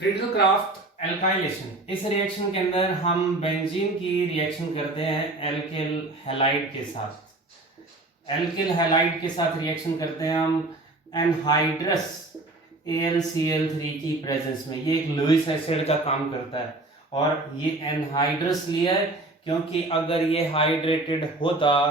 Friedel craft alkylation. इस reaction के अंदर हम बेंजीन की रिएक्शन करते हैं एल्किल हैलाइड के साथ। एल्किल हैलाइड के साथ रिएक्शन करते हैं हम एनहाइड्रस AlCl3 की प्रेजेंस में। ये एक लुईस एसिड का काम करता है और ये एनहाइड्रस लिया है क्योंकि अगर ये हाइड्रेटेड होता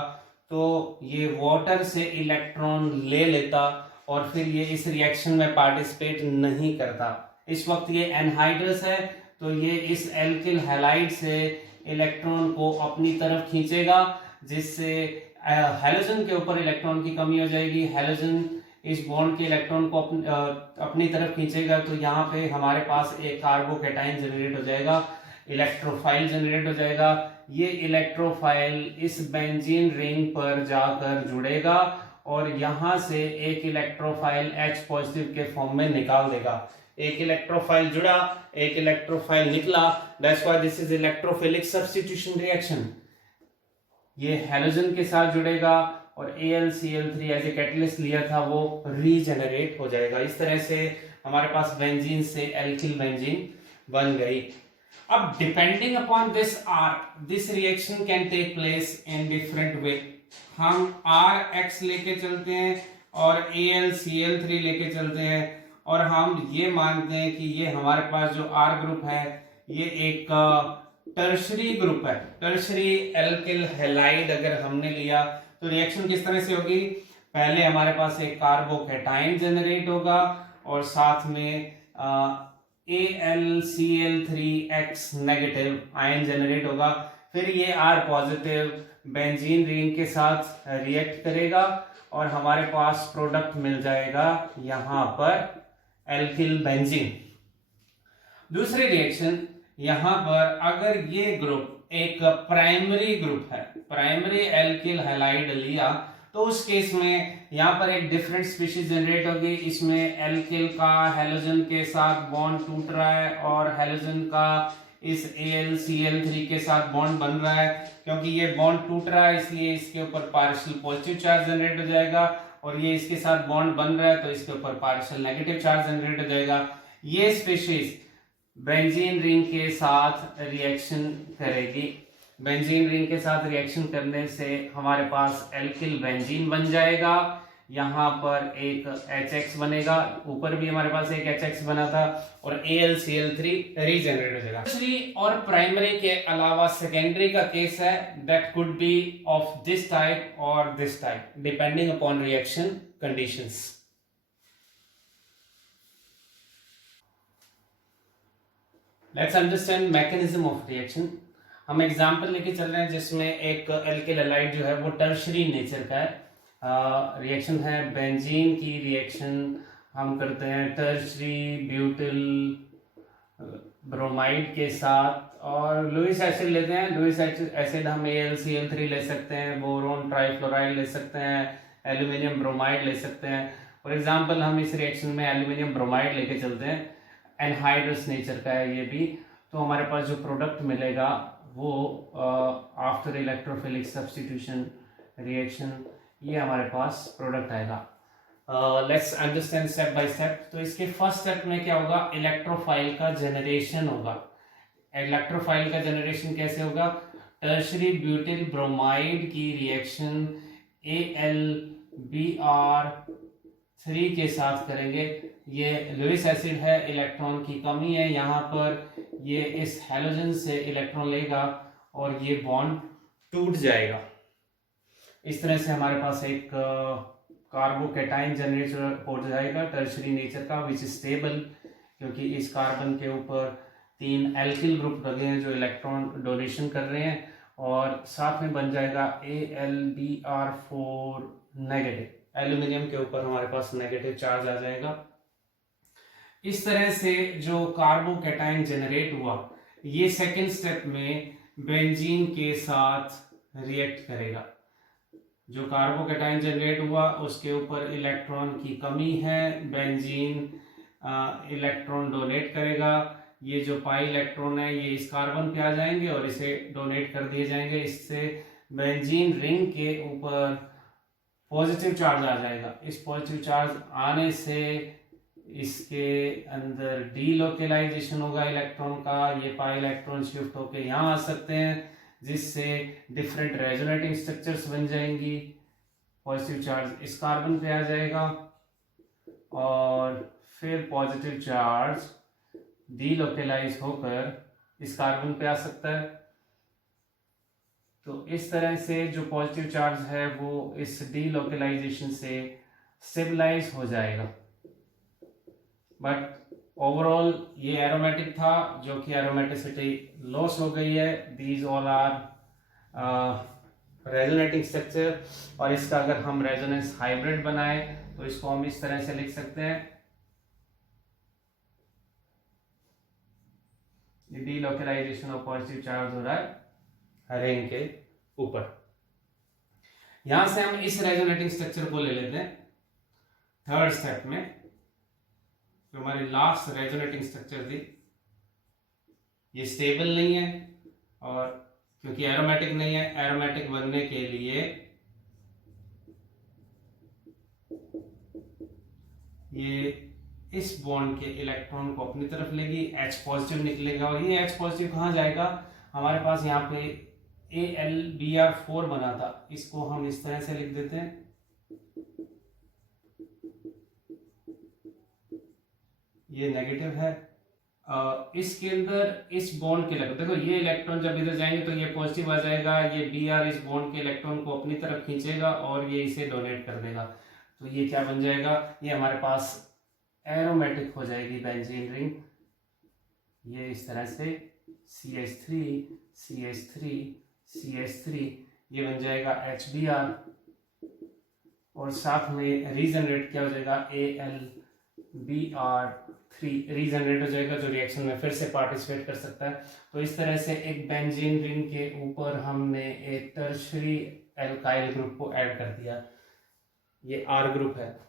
तो ये वाटर से इलेक्ट्रॉन ले लेता और फिर ये इस रिएक्शन में पार्टिसिपेट नहीं करता। इस वक्त ये एनहाइड्रस है तो ये इस एल्किल हैलाइड से इलेक्ट्रॉन को अपनी तरफ खींचेगा, जिससे हैलोजन के ऊपर इलेक्ट्रॉन की कमी हो जाएगी। हैलोजन इस बॉन्ड के इलेक्ट्रॉन को अपनी तरफ खींचेगा तो यहाँ पे हमारे पास एक कार्बोकैटायन जनरेट हो जाएगा, इलेक्ट्रोफाइल जनरेट हो जाएगा। ये इलेक्ट्रोफाइल इस बेंजीन रिंग पर जाकर जुड़ेगा और यहां से एक इलेक्ट्रोफाइल H पॉजिटिव के फॉर्म में निकाल देगा। एक इलेक्ट्रोफाइल जुड़ा, एक इलेक्ट्रोफाइल निकला, that's why this is electrophilic substitution reaction. ये हैलोजन के साथ जुड़ेगा और AlCl3 एज ए कैटलिस्ट लिया था वो रीजेनरेट हो जाएगा। इस तरह से हमारे पास बेंजीन से एल्किल बेंजीन बन गई। अब depending upon this reaction can take place in different way. हम RX लेके चलते हैं और AlCl3 लेके चलते हैं और हम ये मानते हैं कि ये हमारे पास जो R ग्रुप है ये एक टर्शरी ग्रुप है। टर्शरी एल्किल हैलाइड अगर हमने लिया तो रिएक्शन किस तरह से होगी? पहले हमारे पास एक कार्बोकैटायन जनरेट होगा और साथ में AlCl3X नेगेटिव आयन जनरेट होगा। फिर ये R पॉजिटिव बेंजीन रिंग के साथ रिएक्ट करेगा और हमारे पास प्रोडक्ट मिल जाएगा यहां पर एल्किल बेंजीन। दूसरी रिएक्शन, यहां पर अगर ये ग्रुप एक प्राइमरी ग्रुप है, प्राइमरी एल्किल हैलाइड लिया, तो उस केस में यहां पर एक डिफरेंट स्पीशीज जनरेट होगी। इसमें एल्किल का हैलोजन के साथ बॉन्ड टूट रहा है और हैलोजन का इस AlCl3 के साथ बॉन्ड बन रहा है। क्योंकि ये बॉन्ड टूट रहा है इसलिए इसके ऊपर पार्शियल पॉजिटिव चार्ज जनरेट हो जाएगा और ये इसके साथ बॉन्ड बन रहा है तो इसके ऊपर पार्शियल नेगेटिव चार्ज जनरेट हो जाएगा। ये स्पीशीज बेंजीन रिंग के साथ रिएक्शन करेगी। बेंजीन रिंग के साथ रिएक्शन करने से हमारे पास एल्किल बेंजीन बन जाएगा। यहां पर एक HX बनेगा, ऊपर भी हमारे पास एक HX बना था और AlCl3 रीजनरेट हो जाएगा। टर्शरी और प्राइमरी के अलावा सेकेंडरी का केस है, that could be of this type और this type depending upon reaction conditions. Let's understand mechanism of reaction. हम एग्जांपल लेके चल रहे हैं जिसमें एक एल्किल हैलाइड जो है वो टर्शरी नेचर का है। रिएक्शन है बेंजीन की रिएक्शन हम करते हैं टर्शरी ब्यूटिल ब्रोमाइड के साथ और लुईस एसिड लेते हैं। लुईस एसिड हम AlCl3 ले सकते हैं, बोरोन ट्राइफ्लोराइड ले सकते हैं, एल्यूमिनियम ब्रोमाइड ले सकते हैं। फॉर एग्जांपल हम इस रिएक्शन में एल्यूमिनियम ब्रोमाइड लेके चलते हैं, एनहाइड्रस नेचर का है ये भी, तो हमारे पास जो प्रोडक्ट मिलेगा वो आफ्टर इलेक्ट्रोफिलिक सब्स्टिट्यूशन रिएक्शन ये हमारे पास प्रोडक्ट आएगा। Let's understand step by step. तो इसके फर्स्ट स्टेप में क्या होगा? इलेक्ट्रोफाइल का जनरेशन होगा। इलेक्ट्रोफाइल का जनरेशन कैसे होगा? टर्शरी ब्यूटिल ब्रोमाइड की रिएक्शन AlBr3 के साथ करेंगे। ये लुईस एसिड है, इलेक्ट्रॉन की कमी है यहाँ पर, ये इस हैलोजन से इलेक्ट्रॉन लेगा और ये बॉन्ड टूट जाएगा। इस तरह से हमारे पास एक कार्बोकैटायन जनरेट हो जाएगा टर्शरी नेचर का, विच इज स्टेबल, क्योंकि इस कार्बन के ऊपर 3 एल्किल ग्रुप लगे हैं जो इलेक्ट्रॉन डोनेशन कर रहे हैं और साथ में बन जाएगा AlBr4 नेगेटिव। एल्यूमिनियम के ऊपर हमारे पास नेगेटिव चार्ज आ जाएगा। इस तरह से जो कार्बोकैटायन जनरेट हुआ ये सेकेंड स्टेप में बेंजीन के साथ रिएक्ट करेगा। जो कार्बोकैटायन जनरेट हुआ उसके ऊपर इलेक्ट्रॉन की कमी है, बेंजीन इलेक्ट्रॉन डोनेट करेगा। ये जो पाई इलेक्ट्रॉन है ये इस कार्बन पे आ जाएंगे और इसे डोनेट कर दिए जाएंगे। इससे बेंजीन रिंग के ऊपर पॉजिटिव चार्ज आ जाएगा। इस पॉजिटिव चार्ज आने से इसके अंदर डीलोकेलाइजेशन होगा इलेक्ट्रॉन का, ये पाई इलेक्ट्रॉन शिफ्ट होके यहाँ आ सकते हैं, जिससे डिफरेंट रेजोनेटिंग स्ट्रक्चर्स बन जाएंगी। पॉजिटिव चार्ज इस कार्बन पे आ जाएगा और फिर पॉजिटिव चार्ज डीलोकेलाइज होकर इस कार्बन पे आ सकता है। तो इस तरह से जो पॉजिटिव चार्ज है वो इस डीलोकेलाइजेशन से स्टेबलाइज हो जाएगा। बट ओवरऑल ये एरोमेटिक था, जो कि एरोमेटिसिटी लॉस हो गई है। These all are resonating structure. और इसका अगर हम रेजोनेंस हाइब्रिड बनाए तो इसको हम इस तरह से लिख सकते हैं, डीलोकेलाइजेशन ऑफ पॉजिटिव चार्ज हो रहा है रिंग के ऊपर। यहां से हम इस रेजोनेटिंग स्ट्रक्चर को ले लेते हैं थर्ड स्टेप में, जो हमारी लास्ट रेजोनेटिंग स्ट्रक्चर थी। ये स्टेबल नहीं है, और क्योंकि एरोमेटिक नहीं है, एरोमेटिक बनने के लिए ये इस बॉन्ड के इलेक्ट्रॉन को अपनी तरफ लेगी, H पॉजिटिव निकलेगा, और ये H पॉजिटिव कहाँ जाएगा, हमारे पास यहाँ पे AlBr4 बना था, इसको हम इस तरह से लिख देते हैं, ये नेगेटिव है। इसके अंदर इस बॉन्ड के इलेक्ट्रॉन, देखो ये इलेक्ट्रॉन जब इधर जाएंगे तो ये पॉजिटिव आ जाएगा, ये Br इस बॉन्ड के इलेक्ट्रॉन को अपनी तरफ खींचेगा और ये इसे डोनेट कर देगा। तो ये क्या बन जाएगा, ये हमारे पास एरोमेटिक हो जाएगी बेंजीन रिंग। ये इस तरह से CH3 CH3 CH3 ये बन जाएगा HBr, और साथ में रीजनरेट क्या हो जाएगा, AlBr3 रीजनरेट हो जाएगा, जो रिएक्शन में फिर से पार्टिसिपेट कर सकता है। तो इस तरह से एक बेंजीन रिंग के ऊपर हमने एक टर्शियरी एल्काइल ग्रुप को ऐड कर दिया, ये R ग्रुप है।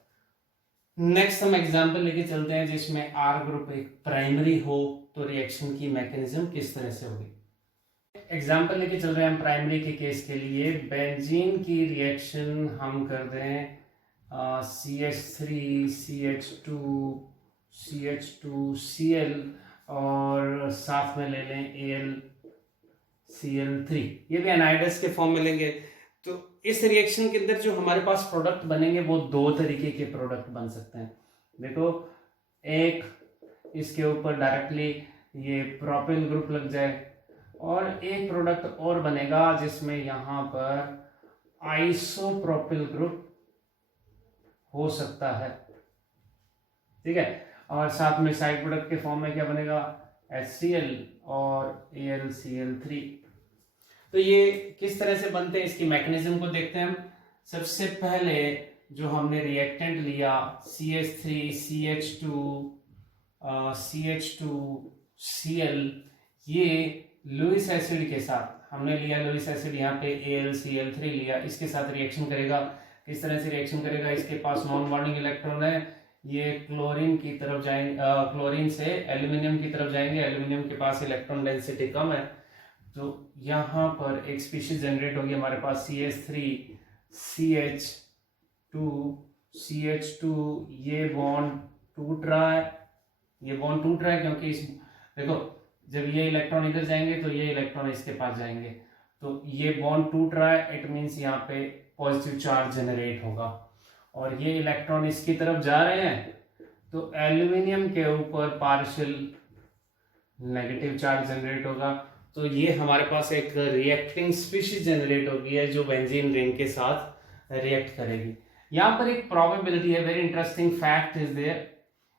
नेक्स्ट हम एग्जांपल लेके चलते हैं जिसमें R ग्रुप एक प्राइमरी हो, तो रिएक्शन की मैकेनिज्म किस तरह से होगी। एग्जांपल लेके चल रहे हैं हम प्राइमरी के केस के लिए। बेंजीन की रिएक्शन हम कर दें CH3 CH2 CH2Cl और साथ में ले लें AlCl3, ये भी एनाइडस के फॉर्म में लेंगे। तो इस रिएक्शन के अंदर जो हमारे पास प्रोडक्ट बनेंगे वो दो तरीके के प्रोडक्ट बन सकते हैं। देखो, एक इसके ऊपर डायरेक्टली ये प्रोपिल ग्रुप लग जाए, और एक प्रोडक्ट और बनेगा जिसमें यहां पर आइसोप्रोपिल ग्रुप हो सकता है, ठीक है। और साथ में साइड प्रोडक्ट के फॉर्म में क्या बनेगा, HCl और AlCl3। तो ये किस तरह से बनते हैं, इसकी मैकेनिज्म को देखते हैं हम। सबसे पहले जो हमने रिएक्टेंट लिया CH3 CH2Cl, ये लुईस एसिड के साथ हमने लिया, लुईस एसिड यहाँ पे AlCl3 लिया, इसके साथ रिएक्शन करेगा। किस तरह से रिएक्शन करेगा, इसके पास नॉन बॉन्डिंग इलेक्ट्रॉन है, ये क्लोरीन की तरफ जाएंगे, क्लोरीन से एल्यूमिनियम की तरफ जाएंगे, एल्यूमिनियम के पास इलेक्ट्रॉन डेंसिटी कम है, तो यहाँ पर एक स्पीशीज जनरेट होगी हमारे पास CH3 CH2, ये बॉन्ड टूट रहा है, ये बॉन्ड टूट रहा है क्योंकि इस, देखो जब ये इलेक्ट्रॉन इधर जाएंगे तो ये इलेक्ट्रॉन इसके पास जाएंगे, तो ये बॉन्ड टूट रहा है, इट मीन्स यहाँ पे पॉजिटिव चार्ज जनरेट होगा, और ये इलेक्ट्रॉन इसकी तरफ जा रहे हैं, तो एल्यूमिनियम के ऊपर पार्शियल नेगेटिव चार्ज जनरेट होगा। तो ये हमारे पास एक रिएक्टिंग स्पीशीज जनरेट होगी है जो बेंजीन रिंग के साथ रिएक्ट करेगी। यहाँ पर एक प्रोबेबिलिटी है, very interesting fact is there.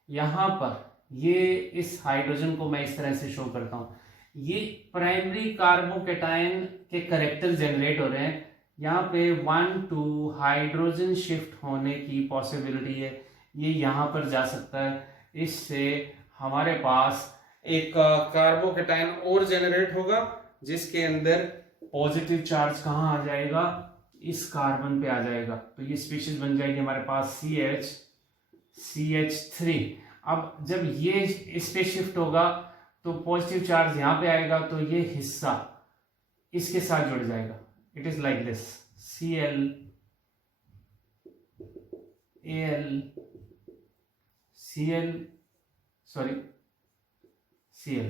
यहाँ पर ये इस हाइड्रोजन को मैं इस तरह से शो करता हूँ, ये प्राइमरी कार्बोकेटाइन के करेक्टर जनरेट हो रहे हैं, यहाँ पे 1-2 हाइड्रोजन शिफ्ट होने की पॉसिबिलिटी है, ये यहाँ पर जा सकता है, इससे हमारे पास एक कार्बोकेटाइन और जनरेट होगा जिसके अंदर पॉजिटिव चार्ज कहाँ आ जाएगा, इस कार्बन पे आ जाएगा, तो ये स्पीशीज बन जाएगी हमारे पास CH3। अब जब ये इस पे शिफ्ट होगा तो पॉजिटिव चार्ज यहाँ पे आएगा, तो ये हिस्सा इसके साथ जुड़ जाएगा, it is like this, Cl Al Cl, sorry Cl,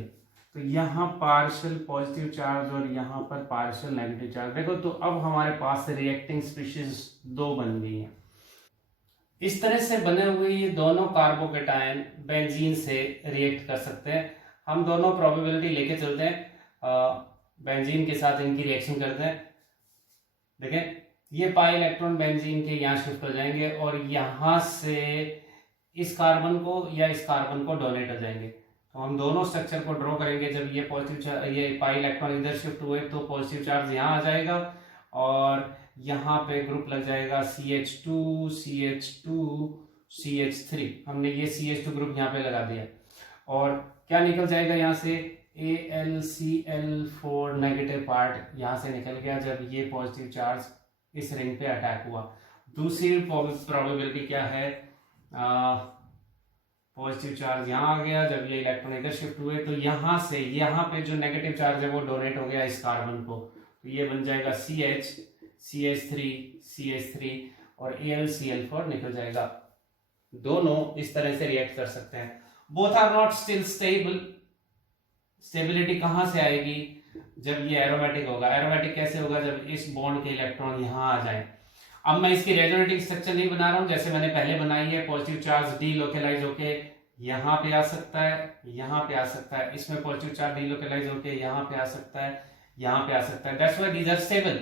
तो यहाँ पार्शियल पॉजिटिव चार्ज और यहाँ पर पार्शियल नेगेटिव चार्ज। देखो तो अब हमारे पास रिएक्टिंग स्पीशीज दो बन गई हैं। इस तरह से बने हुए ये दोनों कार्बोकेटायन बेंजीन से रिएक्ट कर सकते हैं। हम दोनों प्रोबेबिलिटी लेके चलते हैं, बेंजीन के साथ इनकी रिएक्शन करते हैं। देखें ये पाई इलेक्ट्रॉन बेंजीन के यहाँ शिफ्ट हो जाएंगे और यहाँ से इस कार्बन को या इस कार्बन को डोनेट हो जाएंगे। तो हम दोनों स्ट्रक्चर को ड्रॉ करेंगे। जब ये पॉजिटिव ये पाई इलेक्ट्रॉन इधर शिफ्ट हुए तो पॉजिटिव चार्ज यहाँ आ जाएगा और यहाँ पे ग्रुप लग जाएगा CH2 CH2 CH3। हमने ये CH2 ग्रुप यहाँ पे लगा दिया और क्या निकल जाएगा यहाँ से AlCl4 नेगेटिव पार्ट यहाँ से निकल गया जब ये पॉजिटिव चार्ज इस रिंग पे अटैक हुआ। दूसरी प्रोबेबिलिटी क्या है, पॉजिटिव चार्ज यहाँ आ गया जब ये इलेक्ट्रॉन इधर शिफ्ट हुए तो यहाँ से यहाँ पे जो नेगेटिव चार्ज है वो डोनेट हो गया इस कार्बन को, तो ये बन जाएगा CH CH3 CH3 और AlCl4 निकल जाएगा। दोनों इस तरह से रिएक्ट कर सकते हैं। Both are not still stable. Stability कहां से आएगी, जब ये एरोमेटिक होगा। एरोमेटिक कैसे होगा, जब इस बॉन्ड के इलेक्ट्रॉन यहां आ जाए। अब मैं इसकी रेजोनेटिंग स्ट्रक्चर नहीं बना रहा हूं, जैसे मैंने पहले बनाई है। पॉजिटिव चार्ज डीलोकलाइज होके यहाँ पे आ सकता है, यहाँ पे आ सकता है। इसमें पॉजिटिव चार्ज डीलोकलाइज होके यहाँ पे आ सकता है, यहाँ पे आ सकता है। That's why these are stable.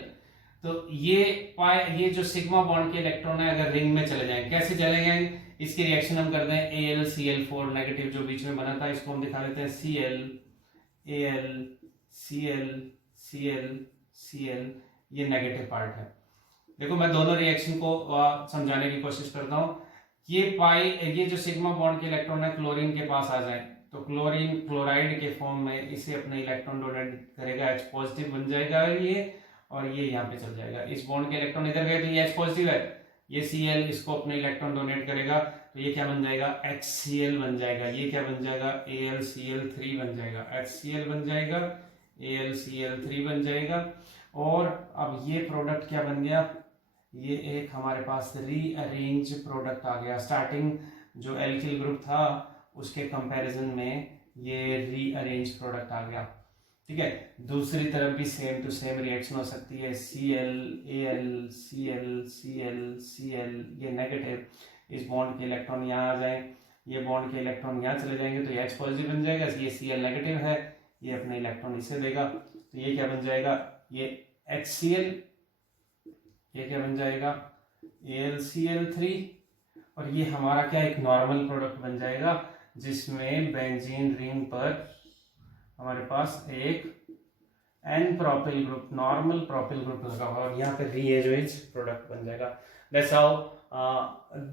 तो ये जो सिग्मा बॉन्ड के इलेक्ट्रॉन है अगर रिंग में चले जाएंगे, कैसे चले जाएंगे, इसकी रिएक्शन हम करते हैं। AlCl4 नेगेटिव जो बीच में बना था इसको हम दिखा देते हैं Cl Al Cl Cl Cl, ये नेगेटिव पार्ट है। देखो मैं दोनों रिएक्शन को समझाने की कोशिश करता हूं। ये जो सिग्मा बॉन्ड के इलेक्ट्रॉन है क्लोरीन के पास आ जाए तो क्लोरीन क्लोराइड के फॉर्म में इसे अपने इलेक्ट्रॉन डोनेट करेगा, H पॉजिटिव बन जाएगा ये, और ये यहाँ पे चल जाएगा। इस बॉन्ड के इलेक्ट्रॉन इधर गए तो ये H पॉजिटिव है, ये Cl इसको अपने इलेक्ट्रॉन डोनेट करेगा तो ये क्या बन जाएगा, HCl बन जाएगा। ये क्या बन जाएगा, AlCl3 बन जाएगा। HCl बन जाएगा, AlCl3 बन जाएगा। और अब ये प्रोडक्ट क्या बन गया, ये एक हमारे पास रीअरेंज प्रोडक्ट आ गया। स्टार्टिंग जो एल्किल ग्रुप था उसके कंपैरिजन में ये रीअरेंज प्रोडक्ट आ गया। ठीक है, दूसरी तरफ भी सेम टू सेम रिएक्शन हो सकती है। Cl Al Cl Cl Cl, ये नेगेटिव, इस बॉन्ड के इलेक्ट्रॉन यहाँ आ जाए, ये बॉन्ड के इलेक्ट्रॉन यहाँ चले जाएंगे तो ये H पॉजिटिव बन जाएगा। ये Cl नेगेटिव है, ये अपने इलेक्ट्रॉन इसे देगा तो ये क्या बन जाएगा, ये HCl, ये क्या बन जाएगा, AlCl3, और ये हमारा क्या एक नॉर्मल प्रोडक्ट बन जाएगा जिसमें बेंजीन रिंग पर हमारे पास एक n propyl group, normal propyl group लगा हुआ और यहाँ पे रीएरेंज प्रोडक्ट बन जाएगा। That's how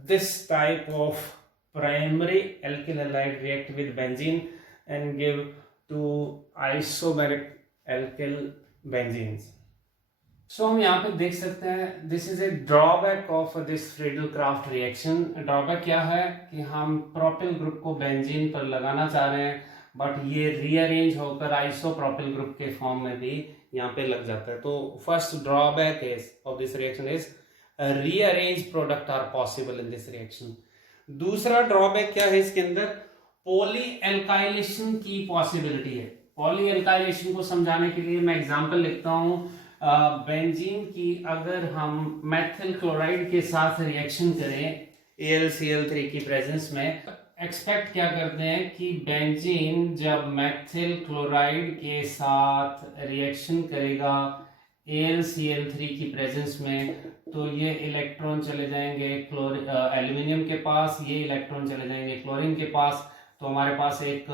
this type of primary alkyl halide react with benzene and give two isomeric alkyl benzenes. So हम यहाँ पे देख सकते हैं this is a drawback of this Friedel Crafts reaction. Drawback क्या है कि हम प्रोपिल ग्रुप को बेंजीन पर लगाना चाह रहे हैं बट ये रीअरेंज होकर आइसोप्रोपिल ग्रुप के फॉर्म में भी यहाँ पे लग जाता है। तो first drawback is of this reaction is rearrange product are possible in this reaction. दूसरा ड्रॉबैक क्या है इसके अंदर, पॉली एल्काइलेशन की पॉसिबिलिटी है। पॉली एल्काइलेशन को समझाने के लिए मैं एग्जांपल लिखता हूं। बेंजीन की अगर हम मेथिल क्लोराइड के साथ रिएक्शन करें AlCl3 की प्रेजेंस में, एक्सपेक्ट क्या करते हैं कि बेंजीन जब मेथिल क्लोराइड के साथ रिएक्शन करेगा AlCl3 की प्रेजेंस में तो ये इलेक्ट्रॉन चले जाएंगे एल्यूमिनियम के पास, ये इलेक्ट्रॉन चले जाएंगे क्लोरीन के पास, तो हमारे पास एक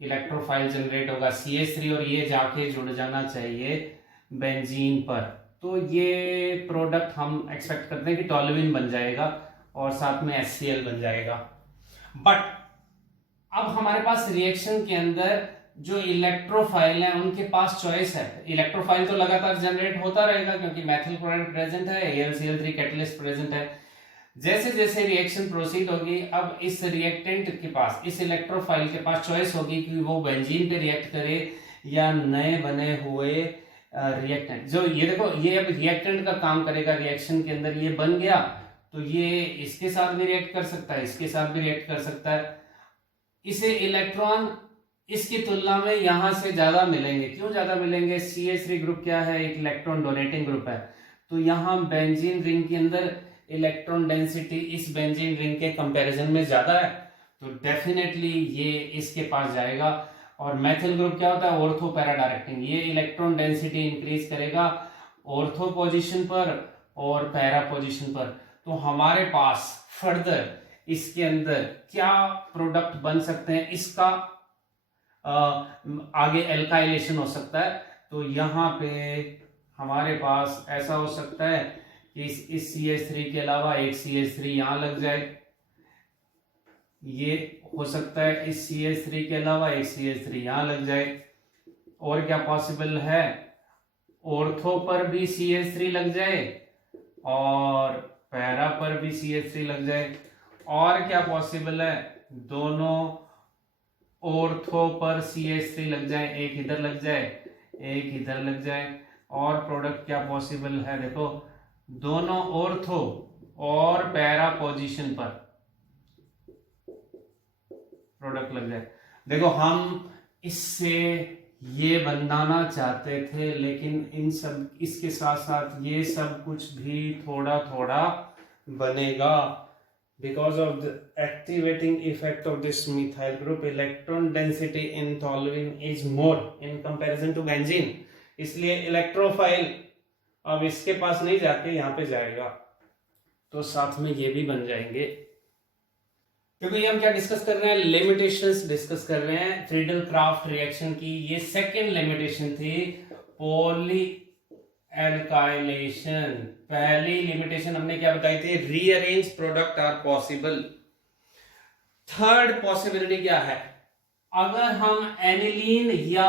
इलेक्ट्रोफाइल जनरेट होगा CH3 और ये जाके जुड़ जाना चाहिए बेंजीन पर। तो ये प्रोडक्ट हम एक्सपेक्ट करते हैं कि टोल्यूइन बन जाएगा और साथ में HCl बन जाएगा। बट अब हमारे पास रिएक्शन के अंदर जो इलेक्ट्रोफाइल है उनके पास चॉइस है। इलेक्ट्रोफाइल तो लगातार जनरेट होता रहेगा क्योंकि मेथिल क्लोराइड प्रेजेंट है, AlCl3 कैटलिस्ट प्रेजेंट है। जैसे जैसे रिएक्शन प्रोसीड होगी अब इस रिएक्टेंट के पास, इस इलेक्ट्रोफाइल के पास चॉइस होगी कि वो बेंजीन पे रिएक्ट करे या नए बने हुए रिएक्टेंट। जो ये देखो ये अब रिएक्टेंट का काम करेगा रिएक्शन के अंदर, ये बन गया तो ये इसके साथ भी रिएक्ट कर सकता है, इसके साथ भी रिएक्ट कर सकता है। इसे इलेक्ट्रॉन इसकी तुलना में यहां से ज्यादा मिलेंगे। क्यों ज्यादा मिलेंगे? CH3 ग्रुप क्या है? एक इलेक्ट्रॉन डोनेटिंग ग्रुप है। तो यहाँ बेंजीन रिंग के अंदर इलेक्ट्रॉन डेंसिटी इस बेंजीन रिंग के कंपैरिजन में ज्यादा है, तो डेफिनेटली ये इसके पास जाएगा। और मेथिल ग्रुप क्या होता है? Ortho para directing. ये इलेक्ट्रॉन डेंसिटी इंक्रीज करेगा ऑर्थो पोजीशन पर और पैरा पोजीशन पर। तो हमारे पास फर्दर इसके अंदर क्या प्रोडक्ट बन सकते हैं, इसका आगे एल्काइलेशन हो सकता है। तो यहाँ पे हमारे पास ऐसा हो सकता है कि इस CH3 के अलावा एक CH3 यहाँ लग जाए, ये हो सकता है इस CH3 के अलावा एक CH3 यहाँ लग जाए। और क्या पॉसिबल है? ऑर्थो पर भी CH3 लग जाए और पैरा पर भी CH3 लग जाए। और क्या पॉसिबल है? दोनों ऑर्थो पर CH3 लग जाए, एक इधर लग जाए एक इधर लग जाए। और प्रोडक्ट क्या पॉसिबल है? देखो, दोनों ऑर्थो और पैरा पोजीशन पर प्रोडक्ट लग जाए। देखो, हम इससे ये बनाना चाहते थे, लेकिन इन सब इसके साथ साथ ये सब कुछ भी थोड़ा थोड़ा बनेगा। Because of the activating effect of this methyl group, electron density in toluene is more in comparison to benzene. इसलिए इलेक्ट्रोफाइल अब इसके पास नहीं जाके यहाँ पे जाएगा, तो साथ में ये भी बन जाएंगे। क्योंकि हम क्या डिस्कस कर रहे हैं? लिमिटेशंस डिस्कस कर रहे हैं फ्रीडल क्राफ्ट रिएक्शन की। ये सेकेंड लिमिटेशन थी, पॉली एल्काइलेशन। पहली लिमिटेशन हमने क्या बताई थी? Rearrange product are possible. Third possibility क्या है? अगर हम एनिलीन या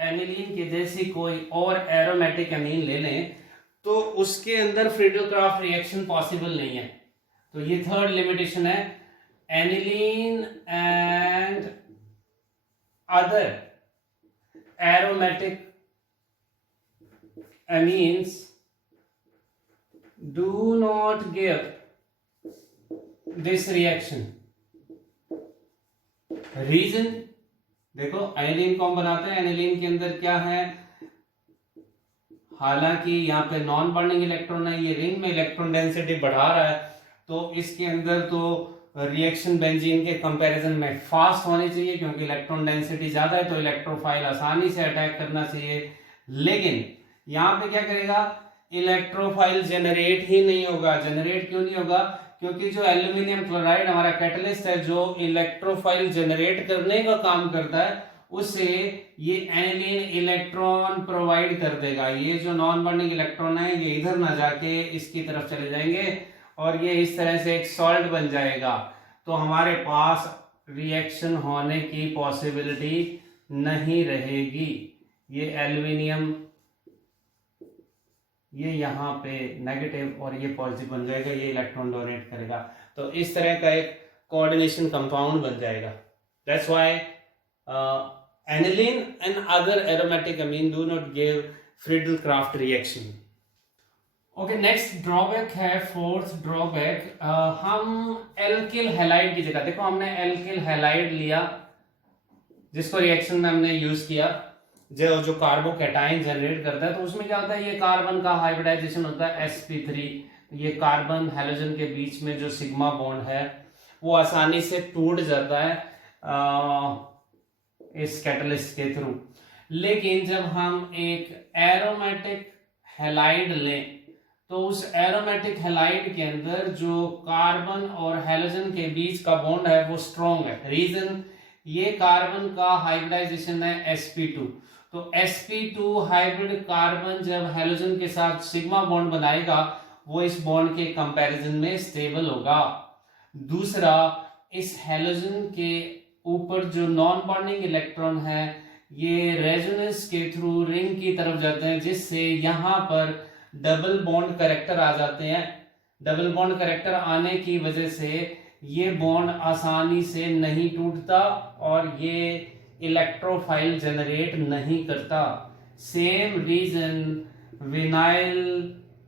एनिलीन के जैसी कोई और एरोमेटिक एमीन ले लें तो उसके अंदर फ्रीडल क्राफ्ट रिएक्शन पॉसिबल नहीं है। तो ये थर्ड लिमिटेशन है, aniline and other aromatic amines do not give this reaction. Reason देखो, एनिलीन को हम बनाते हैं, एनिलीन के अंदर क्या है? हालांकि यहाँ पे नॉन बॉन्डिंग इलेक्ट्रॉन है, ये रिंग में इलेक्ट्रॉन डेंसिटी बढ़ा रहा है, तो इसके अंदर तो रिएक्शन बेंजीन के कंपैरिजन में फास्ट होनी चाहिए, क्योंकि इलेक्ट्रॉन डेंसिटी ज्यादा है, तो इलेक्ट्रोफाइल आसानी से अटैक करना चाहिए। लेकिन यहाँ पे क्या करेगा? इलेक्ट्रोफाइल जनरेट ही नहीं होगा। जनरेट क्यों नहीं होगा? क्योंकि जो एल्यूमिनियम क्लोराइड हमारा कैटलिस्ट है, जो इलेक्ट्रोफाइल जनरेट करने का काम करता है, उसे ये एनिलीन इलेक्ट्रॉन प्रोवाइड कर देगा। ये जो नॉन बॉन्डिंग इलेक्ट्रॉन है, ये इधर ना जाके इसकी तरफ चले जाएंगे और ये इस तरह से एक सॉल्ट बन जाएगा। तो हमारे पास रिएक्शन होने की पॉसिबिलिटी नहीं रहेगी। ये एल्यूमिनियम ये यहाँ पे नेगेटिव और ये पॉजिटिव बन जाएगा, ये इलेक्ट्रॉन डोनेट करेगा, तो इस तरह का एक कोऑर्डिनेशन कंपाउंड बन जाएगा। That's why aniline and other aromatic amine do not give Friedel-Crafts reaction. Okay, next drawback है, फोर्थ ड्रॉबैक, हम एल्किल हैलाइड की जगह, देखो हमने एल्किल हैलाइड लिया जिसको रिएक्शन में हमने यूज किया, जो कार्बोकैटायन जनरेट करता है, तो उसमें क्या होता है? ये कार्बन का हाइब्रिडाइजेशन होता है sp3। ये कार्बन हैलोजन के बीच में जो सिग्मा बॉन्ड है वो आसानी से टूट जाता है इस कैटलिस्ट के थ्रू। लेकिन जब हम एक एरोमेटिक हैलाइड लें तो उस एरोमेटिक हैलाइड के अंदर जो कार्बन और हैलोजन के बीच का बॉन्ड है वो स्ट्रॉन्ग है। रीजन, ये कार्बन का हाइब्रिडाइजेशन है sp2, तो sp2 हाइब्रिड कार्बन जब हैलोजन के साथ सिग्मा बॉन्ड बनाएगा वो इस बॉन्ड के कंपैरिजन में स्टेबल होगा। दूसरा, इस हैलोजन के ऊपर जो नॉन बॉन्डिंग इलेक्ट्रॉन है ये रेजोनेंस के थ्रू रिंग की तरफ जाते हैं, जिससे यहाँ पर डबल बॉन्ड कैरेक्टर आ जाते हैं। डबल बॉन्ड कैरेक्टर आने की वजह से ये बॉन्ड आसानी से नहीं टूटता और ये इलेक्ट्रोफाइल जनरेट नहीं करता। सेम रीजन विनाइल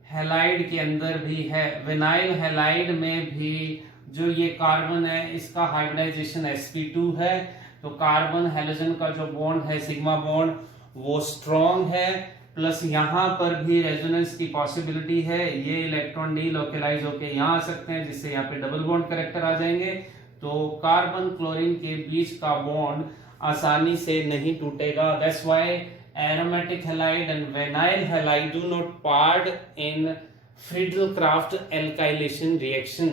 हैलाइड के अंदर भी है। विनाइल हैलाइड में भी जो ये कार्बन है इसका हाइब्रिडाइजेशन sp2 है, तो कार्बन हैलोजन का जो बॉन्ड है सिग्मा बॉन्ड वो स्ट्रॉन्ग है, प्लस यहाँ पर भी रेजोनेंस की पॉसिबिलिटी है। ये इलेक्ट्रॉन डीलोकलाइज होके यहाँ आ सकते हैं, जिससे यहाँ पे डबल बॉन्ड करेक्टर आ जाएंगे, तो कार्बन क्लोरीन के बीच का बॉन्ड आसानी से नहीं टूटेगा। That's why aromatic halide and vinyl halide do not part in Friedel-Crafts alkylation reaction.